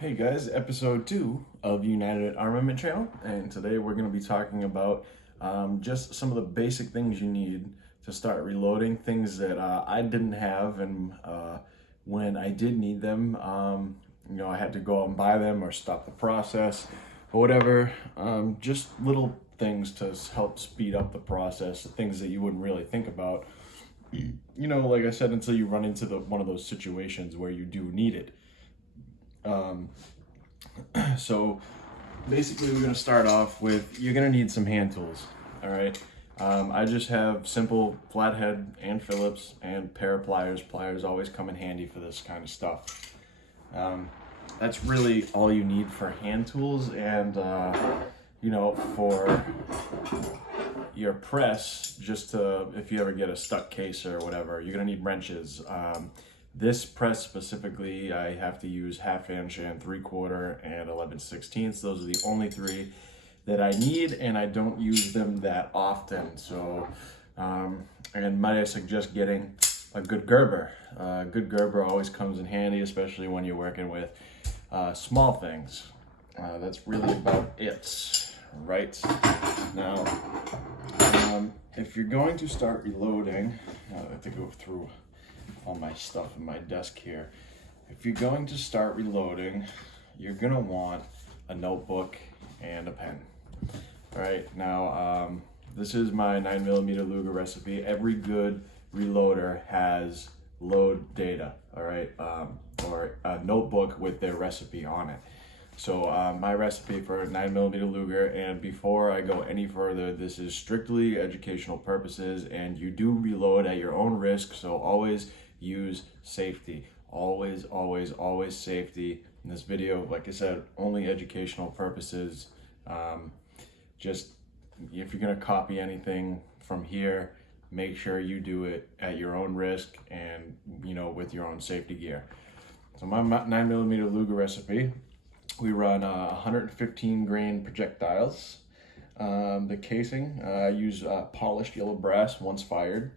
Hey guys, episode 2 of United Armament Channel, and today we're going to be talking about just some of the basic things you need to start reloading, things that I didn't have, and when I did need them, I had to go out and buy them or stop the process or whatever. Just little things to help speed up the process, things that you wouldn't really think about, like I said, until you run into one of those situations where you do need it. Um, so basically we're gonna start off with, you're gonna need some hand tools, all right? I just have simple flathead and Phillips and pair of pliers. Pliers always come in handy for this kind of stuff. That's really all you need for hand tools, and for your press, just to, if you ever get a stuck case or whatever, you're gonna need wrenches. This press specifically, I have to use 1/2 inch and 3/4 and 11/16. Those are the only three that I need, and I don't use them that often. So, and might I suggest getting a good Gerber. A good Gerber always comes in handy, especially when you're working with small things. That's really about it, right? Now, if you're going to start reloading, I have to go through all my stuff in my desk here. If you're going to start reloading, you're gonna want a notebook and a pen. All right, now this is my 9mm Luger recipe. Every good reloader has load data, all right, or a notebook with their recipe on it. So my recipe for 9mm Luger, and before I go any further, this is strictly educational purposes, and you do reload at your own risk, so always use safety. Always, always, always safety. In this video, like I said, only educational purposes. Just if you're gonna copy anything from here, make sure you do it at your own risk and with your own safety gear. So my 9mm Luger recipe, we run 115 grain projectiles. The casing, I use polished yellow brass once fired.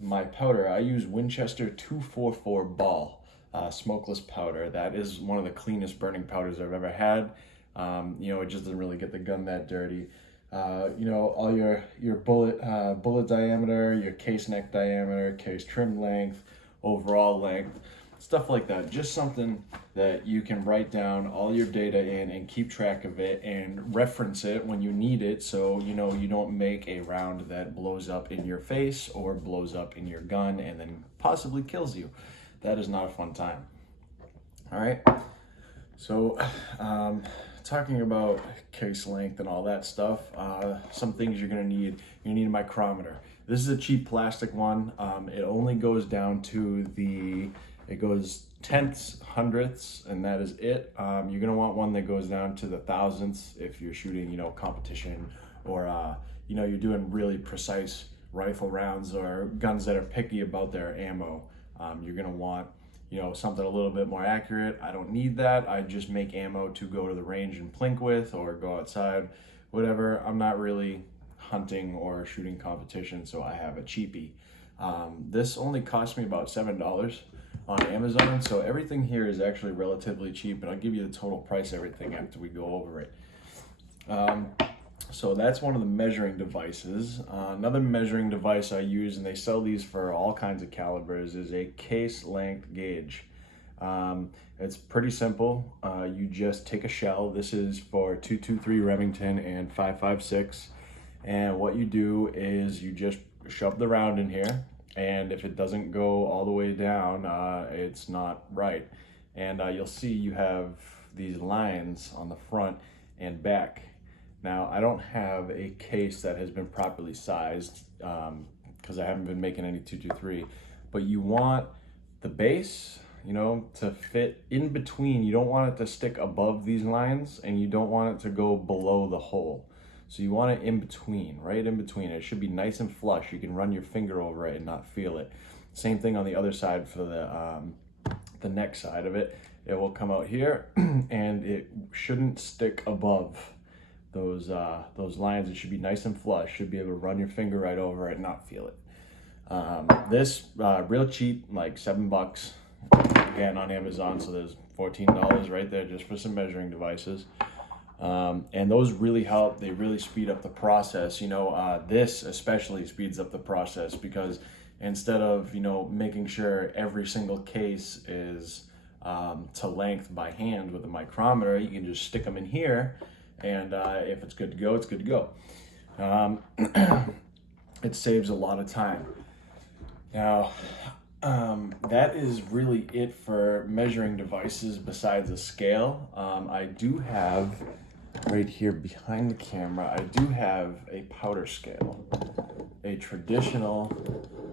My powder, I use Winchester 244 ball, smokeless powder. That is one of the cleanest burning powders I've ever had. It just doesn't really get the gun that dirty. All your bullet diameter, your case neck diameter, case trim length, overall length, stuff like that. Just something that you can write down all your data in and keep track of it and reference it when you need it, so you don't make a round that blows up in your face or blows up in your gun and then possibly kills you. That is not a fun time. All right, so talking about case length and all that stuff, some things you're gonna need. You need a micrometer. This is a cheap plastic one. It only goes down to it goes tenths, hundredths, and that is it. You're gonna want one that goes down to the thousandths if you're shooting, competition, or you're doing really precise rifle rounds or guns that are picky about their ammo. You're gonna want, something a little bit more accurate. I don't need that. I just make ammo to go to the range and plink with, or go outside, whatever. I'm not really hunting or shooting competition, so I have a cheapie. This only cost me about $7 on Amazon, so everything here is actually relatively cheap, and I'll give you the total price everything after we go over it. So that's one of the measuring devices. Another measuring device I use, and they sell these for all kinds of calibers, is a case length gauge. It's pretty simple. You just take a shell. This is for 223 Remington and 5.56, and what you do is you just shove the round in here, and if it doesn't go all the way down, it's not right. And you'll see you have these lines on the front and back. Now, I don't have a case that has been properly sized because I haven't been making any 223, but you want the base, to fit in between. You don't want it to stick above these lines, and you don't want it to go below the hole. So you want it in between, right in between. It should be nice and flush. You can run your finger over it and not feel it. Same thing on the other side for the neck side of it. It will come out here, and it shouldn't stick above those lines. It should be nice and flush. Should be able to run your finger right over it and not feel it. This real cheap, like $7. again, on Amazon. So there's $14 right there just for some measuring devices. And those really help. They really speed up the process. You know, this especially speeds up the process because instead of, you know, making sure every single case is to length by hand with a micrometer, you can just stick them in here, and if it's good to go, it's good to go. It saves a lot of time. Now, that is really it for measuring devices besides a scale. I do have, right here behind the camera, I do have a powder scale. A traditional,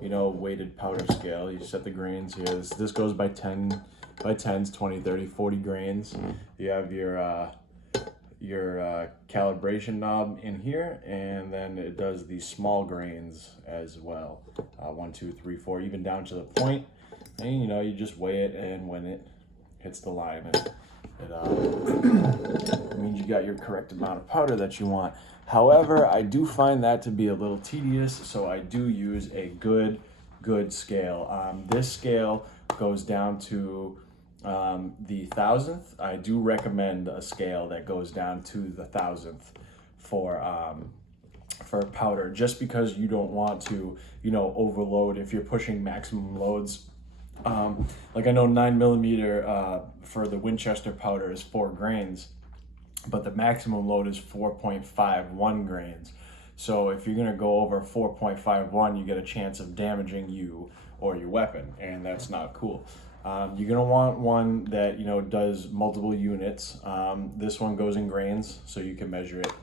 you know, weighted powder scale. You set the grains here. This goes by 10, by 10s, 20, 30, 40 grains. You have your calibration knob in here, and then it does these small grains as well. 1, 2, 3, 4, even down to the point. And you know, you just weigh it, and when it hits the line, it means you got your correct amount of powder that you want. However, I do find that to be a little tedious, so I do use a good scale. This scale goes down to the thousandth. I do recommend a scale that goes down to the thousandth for powder, just because you don't want to, you know, overload if you're pushing maximum loads. Like I know 9mm for the Winchester powder is 4 grains, but the maximum load is 4.51 grains. So if you're gonna go over 4.51, you get a chance of damaging you or your weapon, and that's not cool. You're gonna want one that, you know, does multiple units. This one goes in grains, so you can measure it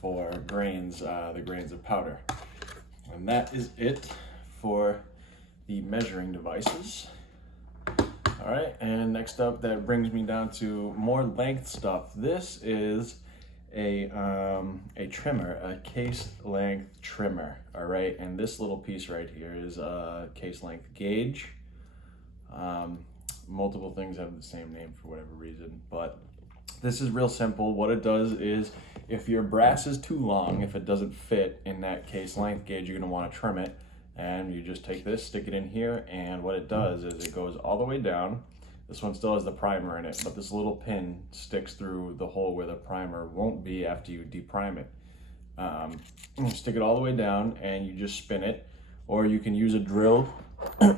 for grains, the grains of powder. And that is it for the measuring devices. All right, and next up, that brings me down to more length stuff. This is a trimmer, a case length trimmer. All right, and this little piece right here is a case length gauge. Multiple things have the same name for whatever reason, but this is real simple. What it does is, if your brass is too long, if it doesn't fit in that case length gauge, you're gonna wanna trim it. And you just take this, stick it in here, and what it does is it goes all the way down. This one still has the primer in it, but this little pin sticks through the hole where the primer won't be after you deprime it. You stick it all the way down, and you just spin it, or you can use a drill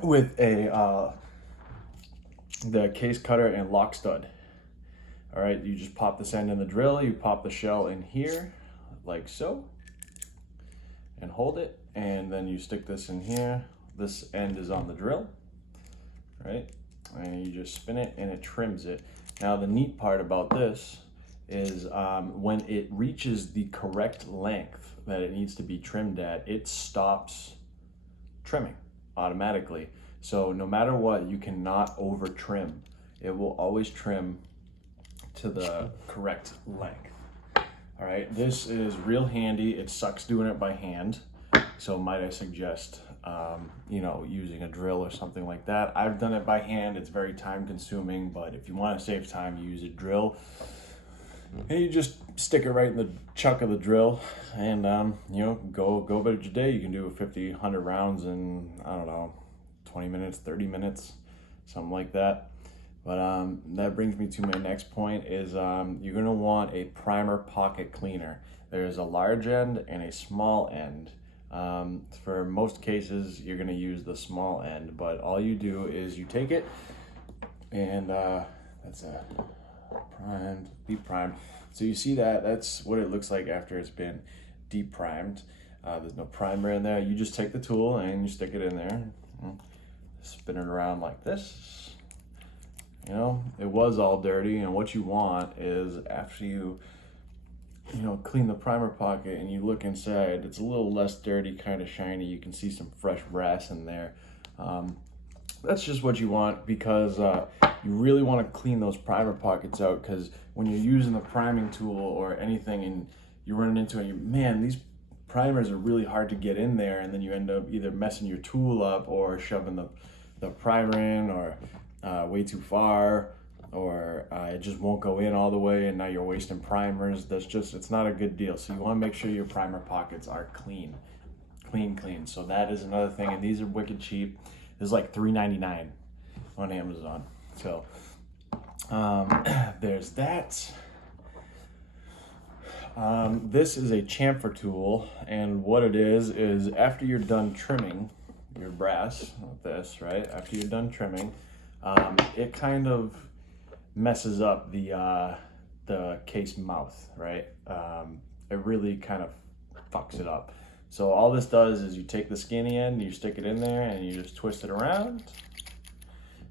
with the case cutter and lock stud. All right, you just pop this end in the drill, you pop the shell in here, like so, and hold it, and then you stick this in here. This end is on the drill, right? And you just spin it and it trims it. Now the neat part about this is when it reaches the correct length that it needs to be trimmed at, it stops trimming automatically. So no matter what, you cannot over trim. It will always trim to the correct length. All right, this is real handy. It sucks doing it by hand. So might I suggest, you know, using a drill or something like that. I've done it by hand. It's very time consuming, but if you want to save time, you use a drill. And you just stick it right in the chuck of the drill, and you know, go about your day. You can do 50, 100 rounds in, I don't know, 20 minutes, 30 minutes, something like that. But that brings me to my next point is you're gonna want a primer pocket cleaner. There's a large end and a small end. For most cases, you're gonna use the small end, but all you do is you take it and that's a primed, deep primed. So you see that's what it looks like after it's been deep primed. There's no primer in there. You just take the tool and you stick it in there, spin it around like this. You know, it was all dirty, and what you want is after you know, clean the primer pocket and you look inside, it's a little less dirty, kind of shiny. You can see some fresh brass in there. That's just what you want, because you really want to clean those primer pockets out, because when you're using the priming tool or anything and you're running into it, man, these primers are really hard to get in there, and then you end up either messing your tool up or shoving the primer in, or way too far, or it just won't go in all the way, and now you're wasting primers. It's not a good deal. So you want to make sure your primer pockets are clean. So that is another thing, and these are wicked cheap. This is like $3.99 on Amazon So there's that. This is a chamfer tool, and what it is after you're done trimming your brass with this, right? After you're done trimming, it kind of messes up the case mouth, right? It really kind of fucks it up. So all this does is you take the skinny end, you stick it in there, and you just twist it around,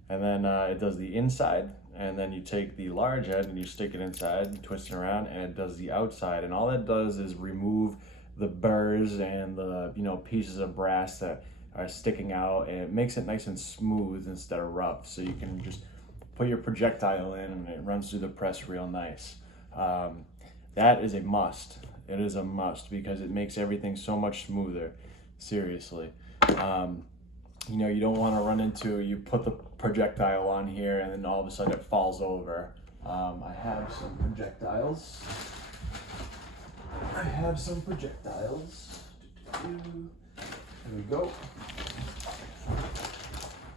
and then it does the inside, and then you take the large end and you stick it inside and twist it around, and it does the outside. And all that does is remove the burrs and the pieces of brass that are sticking out, and it makes it nice and smooth instead of rough. So you can just put your projectile in and it runs through the press real nice. That is a must. It is a must because it makes everything so much smoother. Seriously. You don't want to run into, you put the projectile on here and then all of a sudden it falls over. I have some projectiles. There we go.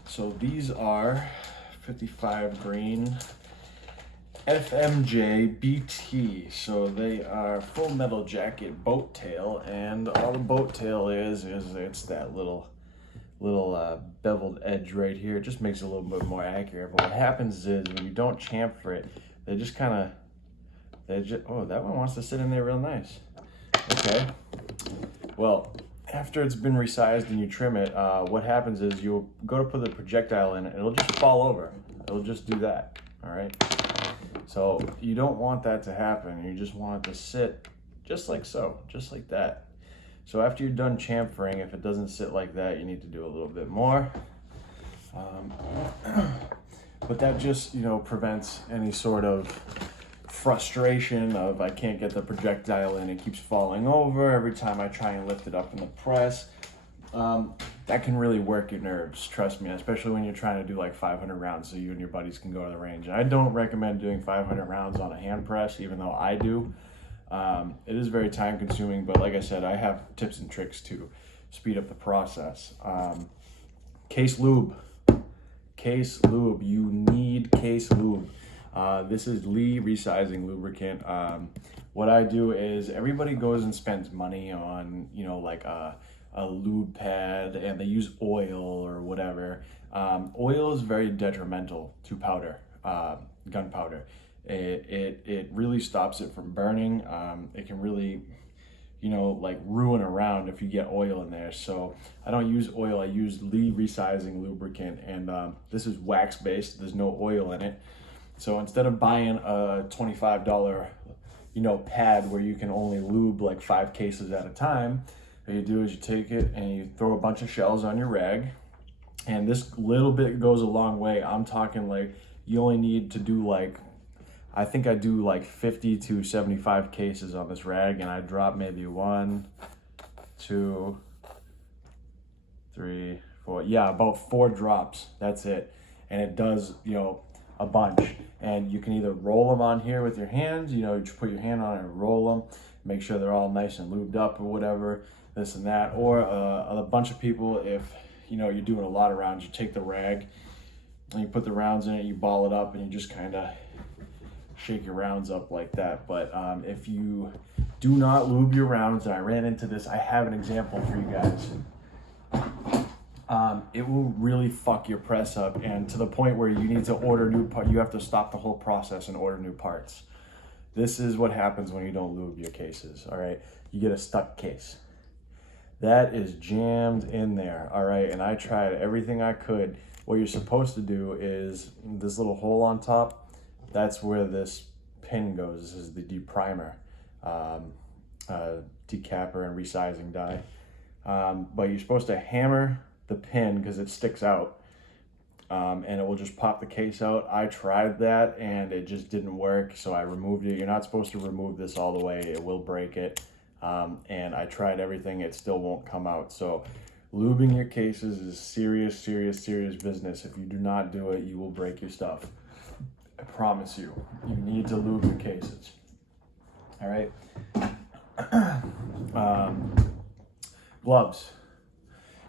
So these are 55 grain FMJ BT. So they are full metal jacket boat tail, and all the boat tail is it's that little beveled edge right here. It just makes it a little bit more accurate. But what happens is when you don't chamfer it, they just kind of, oh, that one wants to sit in there real nice. Okay. Well, after it's been resized and you trim it, what happens is you'll go to put the projectile in it, it'll just fall over. It'll just do that, all right? So you don't want that to happen. You just want it to sit just like so, just like that. So after you're done chamfering, if it doesn't sit like that, you need to do a little bit more. But that just, prevents any sort of frustration of I can't get the projectile in, it keeps falling over every time I try and lift it up in the press. That can really work your nerves, trust me, especially when you're trying to do like 500 rounds so you and your buddies can go to the range. And I don't recommend doing 500 rounds on a hand press, even though I do. It is very time consuming, but like I said, I have tips and tricks to speed up the process. Case lube. You need case lube. This is Lee resizing lubricant. What I do is everybody goes and spends money on, like a lube pad, and they use oil or whatever. Oil is very detrimental to powder, gunpowder. It really stops it from burning. It can really, like ruin a round if you get oil in there. So I don't use oil. I use Lee resizing lubricant, and this is wax based. There's no oil in it. So instead of buying a $25, pad where you can only lube like 5 cases at a time, what you do is you take it and you throw a bunch of shells on your rag, and this little bit goes a long way. I'm talking like you only need to do I think I do like 50 to 75 cases on this rag, and I drop maybe 1, 2, 3, 4, yeah, about 4 drops. That's it. And it does, a bunch. And you can either roll them on here with your hands, you just put your hand on it and roll them, make sure they're all nice and lubed up or whatever, this and that. Or a bunch of people, if you're doing a lot of rounds, you take the rag and you put the rounds in it, you ball it up, and you just kind of shake your rounds up like that. But if you do not lube your rounds, and I ran into this, I have an example for you guys. It will really fuck your press up, and to the point where you need to order new parts. You have to stop the whole process and order new parts. This is what happens when you don't lube your cases, all right? You get a stuck case. That is jammed in there, all right? And I tried everything I could. What you're supposed to do is this little hole on top, that's where this pin goes. This is the deprimer, decapper and resizing die. But you're supposed to hammer the pin because it sticks out, and it will just pop the case out. I tried that and it just didn't work, so I removed it. You're not supposed to remove this all the way, it will break it. And I tried everything, it still won't come out. So lubing your cases is serious business. If you do not do it, you will break your stuff. I promise you. You need to lube your cases. All right. Gloves.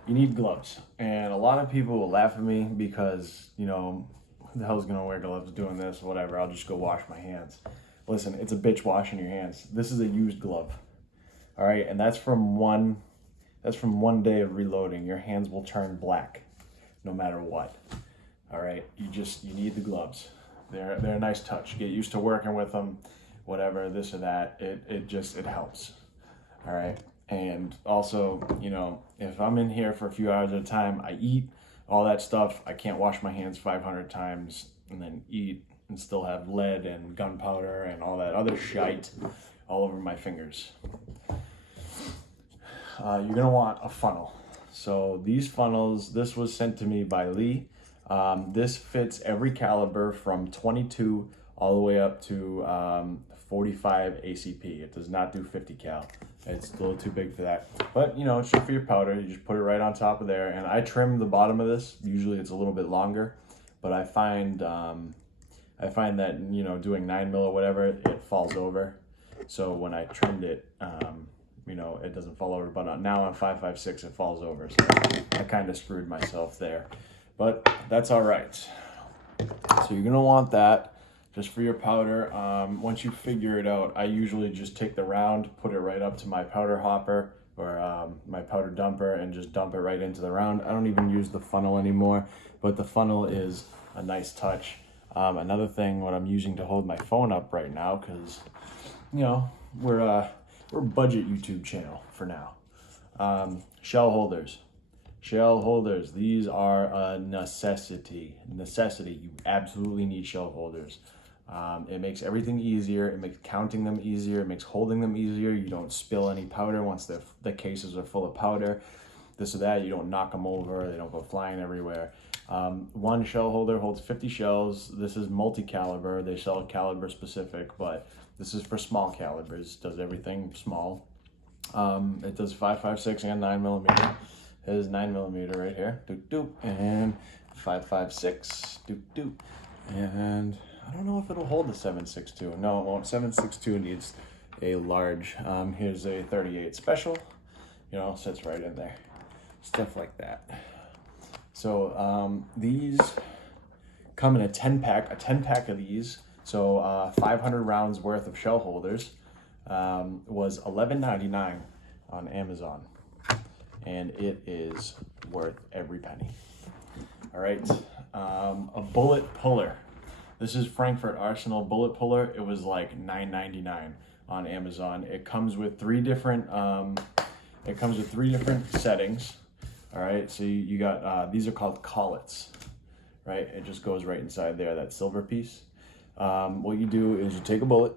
You need gloves. And a lot of people will laugh at me because, who the hell's gonna wear gloves doing this, whatever, I'll just go wash my hands. Listen, it's a bitch washing your hands. This is a used glove, all right? And that's from one day of reloading. Your hands will turn black no matter what, all right? You need the gloves. They're a nice touch. Get used to working with them, whatever, this or that. It helps, all right? And also, you know, if I'm in here for a few hours at a time, I eat, all that stuff, I can't wash my hands 500 times and then eat and still have lead and gunpowder and all that other shite all over my fingers. You're gonna want a funnel. So these funnels, this was sent to me by Lee. This fits every caliber from 22 all the way up to 45 ACP. It does not do 50 cal. It's a little too big for that. But you know, it's just for your powder. You just put it right on top of there. And I trim the bottom of this. Usually it's a little bit longer, but I find that, you know, doing 9mm or whatever, it falls over. So when I trimmed it, you know, it doesn't fall over. But now on 5.56, it falls over. So I kind of screwed myself there. But that's all right. So you're gonna want that just for your powder. Once you figure it out, I usually just take the round, put it right up to my powder hopper or my powder dumper and just dump it right into the round. I don't even use the funnel anymore, but the funnel is a nice touch. Another thing, what I'm using to hold my phone up right now, because, you know, we're a budget YouTube channel for now. Shell holders. Shell holders, these are a necessity. You absolutely need shell holders. It makes everything easier. It makes counting them easier. It makes holding them easier. You don't spill any powder once the cases are full of powder. This or that, you don't knock them over. They don't go flying everywhere. One shell holder holds 50 shells. This is multi-caliber. They sell caliber specific, but this is for small calibers. Does everything small. It does 5.56 and 9mm. There's 9mm right here, and 5.56, and I don't know if it'll hold the 7.62. No, it won't. 7.62 needs a large. Here's a 38 special, you know, sits right in there, stuff like that. So these come in a 10-pack, a 10-pack of these. So 500 rounds worth of shell holders was $11.99 on Amazon. And it is worth every penny. All right, a bullet puller. This is Frankfurt Arsenal bullet puller. It was like $9.99 on Amazon. It comes with three different settings. All right, so you got these are called collets, right? It just goes right inside there, that silver piece. What you do is you take a bullet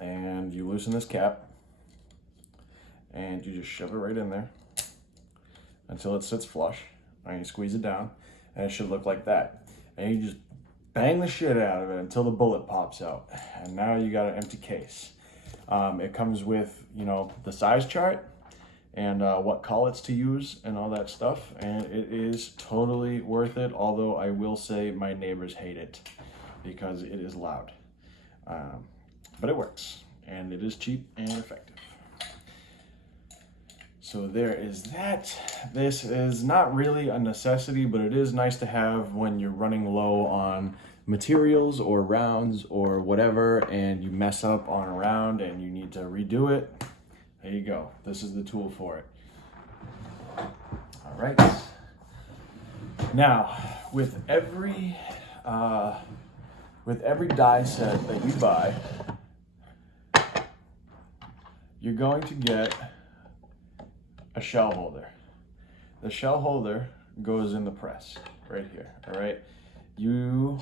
and you loosen this cap. And you just shove it right in there until it sits flush. And you squeeze it down, and it should look like that. And you just bang the shit out of it until the bullet pops out. And now you got an empty case. It comes with, you know, the size chart and what collets to use and all that stuff. And it is totally worth it. Although I will say my neighbors hate it because it is loud. But it works, and it is cheap and effective. So there is that. This is not really a necessity, but it is nice to have when you're running low on materials or rounds or whatever, and you mess up on a round and you need to redo it. There you go. This is the tool for it. All right. Now, with every die set that you buy, you're going to get a shell holder. The shell holder goes in the press right here. All right, you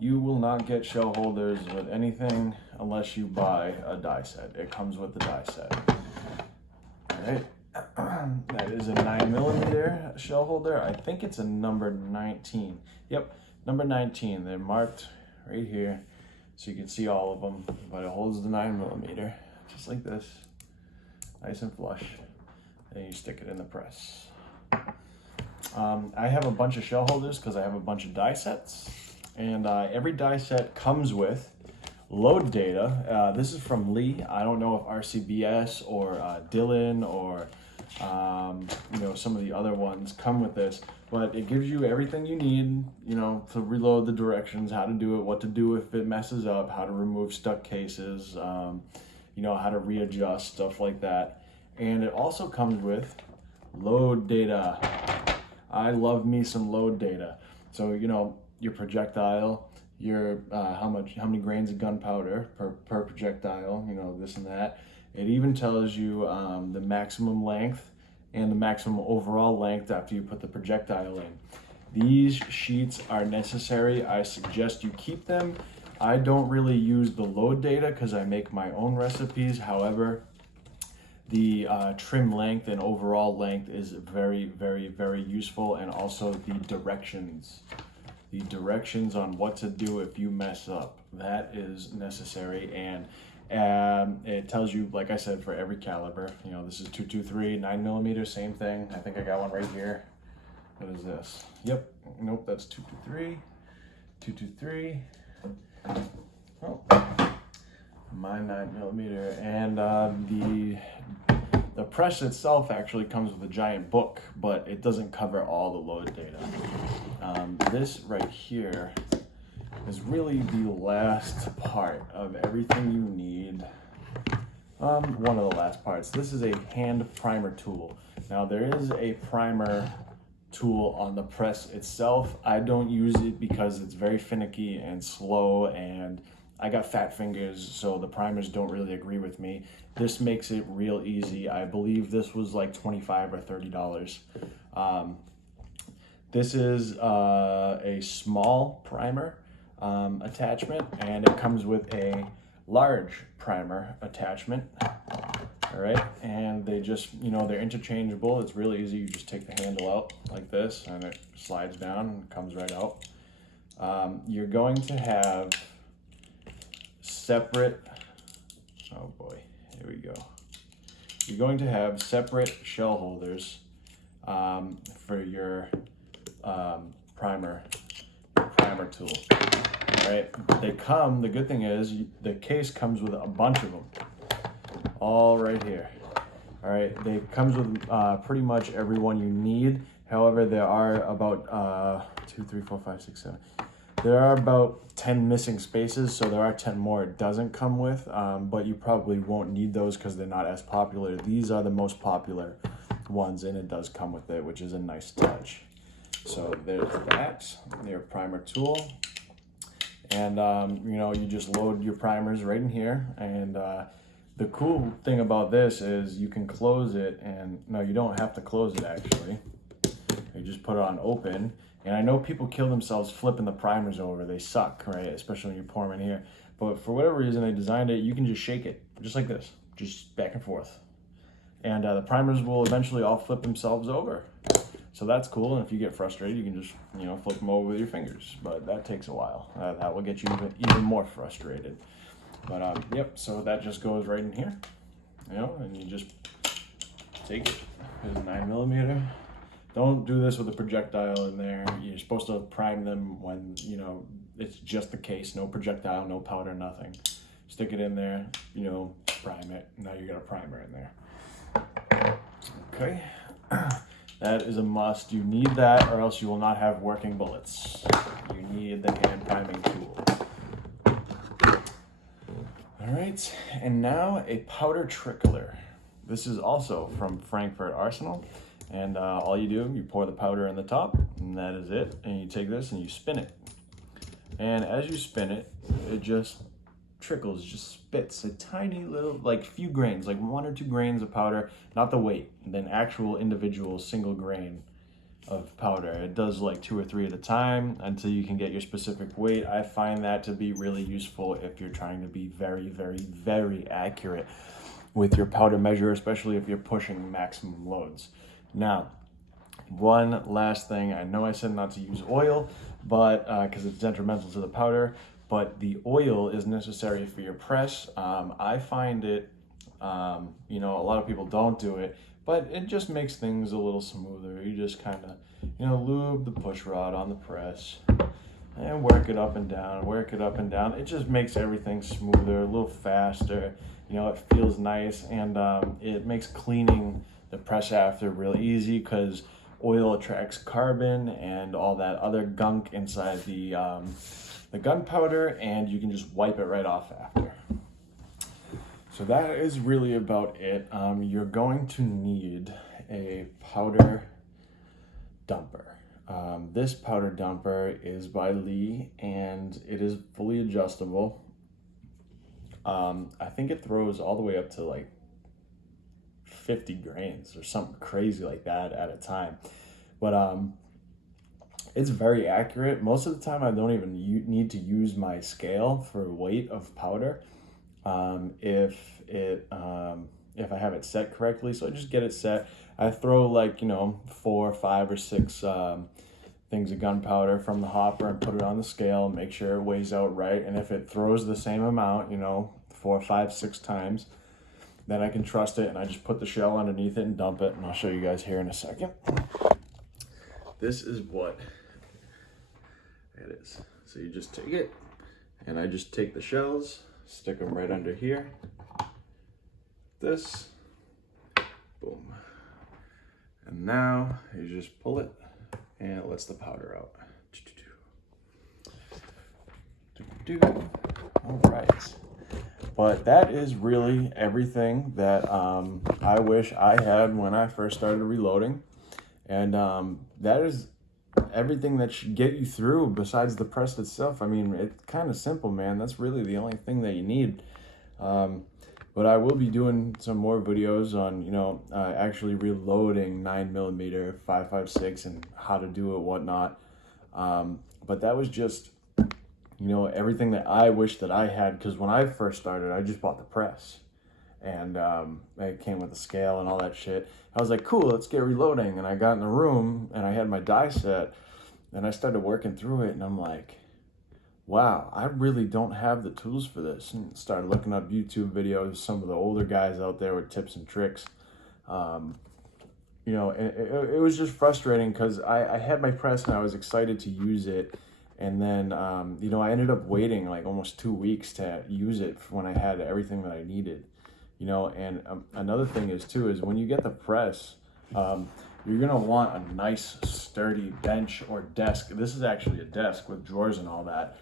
will not get shell holders with anything unless you buy a die set. It comes with the die set. All right, that is a 9mm shell holder. I think it's a number 19. Yep, number 19. They're marked right here so you can see all of them, but it holds the 9mm just like this, nice and flush. And you stick it in the press. I have a bunch of shell holders because I have a bunch of die sets, and every die set comes with load data. This is from Lee. I don't know if RCBS or Dylan or You know, some of the other ones come with this, but it gives you everything you need, you know, to reload the directions, how to do it, what to do if it messes up, how to remove stuck cases, you know, how to readjust, stuff like that. And it also comes with load data. I love me some load data. So, you know, your projectile, your how many grains of gunpowder per projectile, you know, this and that. It even tells you the maximum length and the maximum overall length after you put the projectile in. These sheets are necessary. I suggest you keep them. I don't really use the load data because I make my own recipes. However, the trim length and overall length is very, very, very useful, and also the directions. The directions on what to do if you mess up. That is necessary, and it tells you, like I said, for every caliber. You know, this is 223, 9mm, same thing. I think I got one right here. What is this? Yep, nope, that's 223, 223. Oh, my 9mm, and the press itself actually comes with a giant book, but it doesn't cover all the load data. This right here is really the last part of everything you need. One of the last parts. This is a hand primer tool. Now there is a primer tool on the press itself. I don't use it because it's very finicky and slow, and I got fat fingers, so the primers don't really agree with me. This makes it real easy. I believe this was like $25 or $30. This is a small primer attachment, and it comes with a large primer attachment. All right, and they just, you know, they're interchangeable. It's really easy. You just take the handle out like this, and it slides down and comes right out. You're going to have separate, oh boy, here we go. You're going to have separate shell holders for your primer tool. All right, they come, the good thing is the case comes with a bunch of them, all right here. All right, they comes with pretty much every one you need. However, there are about 2, 3, 4, 5, 6, 7. There are about 10 missing spaces, so there are 10 more it doesn't come with, but you probably won't need those because they're not as popular. These are the most popular ones, and it does come with it, which is a nice touch. So there's that, your primer tool. And, you know, you just load your primers right in here. And the cool thing about this is you can close it, and no, you don't have to close it actually. You just put it on open. And I know people kill themselves flipping the primers over. They suck, right? Especially when you pour them in here. But for whatever reason they designed it, you can just shake it, just like this, just back and forth. And the primers will eventually all flip themselves over. So that's cool, and if you get frustrated, you can just, you know, flip them over with your fingers. But that takes a while. That will get you even more frustrated. But yep, so that just goes right in here, you know, and you just take it. There's a 9mm. Don't do this with a projectile in there. You're supposed to prime them when, you know, it's just the case, no projectile, no powder, nothing. Stick it in there, you know, prime it. Now you got a primer in there. Okay. That is a must. You need that, or else you will not have working bullets. You need the hand priming tool. All right, and now a powder trickler. This is also from Frankfurt Arsenal, and all you do, you pour the powder in the top, and that is it. And you take this and you spin it. And as you spin it, it just trickles, just spits a tiny little, like few grains, like 1 or 2 grains of powder, not the weight, and then actual individual single grain of powder. It does like 2 or 3 at a time until you can get your specific weight. I find that to be really useful if you're trying to be very, very, very accurate with your powder measure, especially if you're pushing maximum loads. Now, one last thing. I know I said not to use oil, but because it's detrimental to the powder, but the oil is necessary for your press. I find it, you know, a lot of people don't do it, but it just makes things a little smoother. You just kind of, you know, lube the push rod on the press and work it up and down, work it up and down. It just makes everything smoother, a little faster. You know, it feels nice, and it makes cleaning the press after real easy because oil attracts carbon and all that other gunk inside the gunpowder, and you can just wipe it right off after. So that is really about it. You're going to need a powder dumper. This powder dumper is by Lee, and it is fully adjustable. I think it throws all the way up to like 50 grains or something crazy like that at a time. But it's very accurate. Most of the time I don't even need to use my scale for weight of powder. If I have it set correctly, so I just get it set. I throw like, 4, 5, or 6 things of gunpowder from the hopper and put it on the scale and make sure it weighs out right. And if it throws the same amount, 4, 5, 6 times, then I can trust it, and I just put the shell underneath it and dump it, and I'll show you guys here in a second. This is what it is. So you just take it, and I just take the shells, stick them right under here, this, boom. And now you just pull it, and it lets the powder out. All right. But that is really everything that I wish I had when I first started reloading. And that is everything that should get you through besides the press itself. I mean, it's kind of simple, man. That's really the only thing that you need. But I will be doing some more videos on, actually reloading 9mm 5.56 and how to do it, whatnot. But that was just, everything that I wish that I had, because when I first started, I just bought the press. And it came with a scale and all that shit. I was like, cool, let's get reloading. And I got in the room, and I had my die set, and I started working through it, and I'm like, wow, I really don't have the tools for this. And started looking up YouTube videos, some of the older guys out there with tips and tricks. It was just frustrating because I had my press and I was excited to use it. And then, I ended up waiting like almost 2 weeks to use it when I had everything that I needed. And another thing is when you get the press, you're gonna want a nice sturdy bench or desk. This is actually a desk with drawers and all that,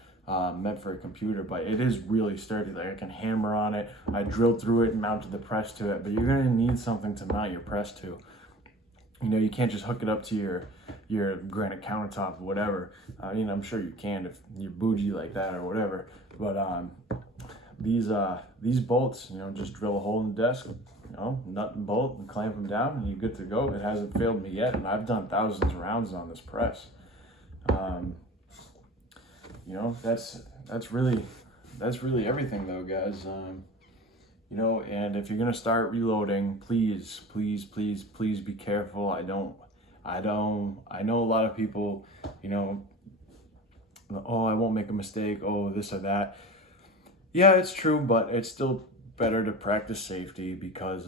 meant for a computer, but it is really sturdy. Like I can hammer on it. I drilled through it and mounted the press to it, but you're gonna need something to mount your press to. You can't just hook it up to your granite countertop or whatever. I'm sure you can if you're bougie like that or whatever. But these bolts, just drill a hole in the desk, nut and bolt, and clamp them down, and you're good to go. It hasn't failed me yet, and I've done thousands of rounds on this press. That's really everything, though, guys. And if you're gonna start reloading, please be careful. I know a lot of people, oh, I won't make a mistake, oh, this or that. Yeah, it's true, but it's still better to practice safety, because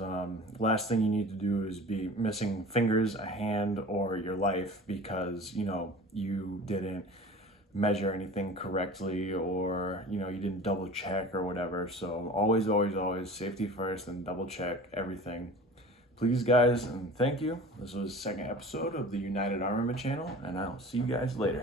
last thing you need to do is be missing fingers, a hand, or your life because, you didn't measure anything correctly, or you didn't double check or whatever. So always safety first, and double check everything, please, guys. And thank you. This was the second episode of the United Armament channel, and I'll see you guys later.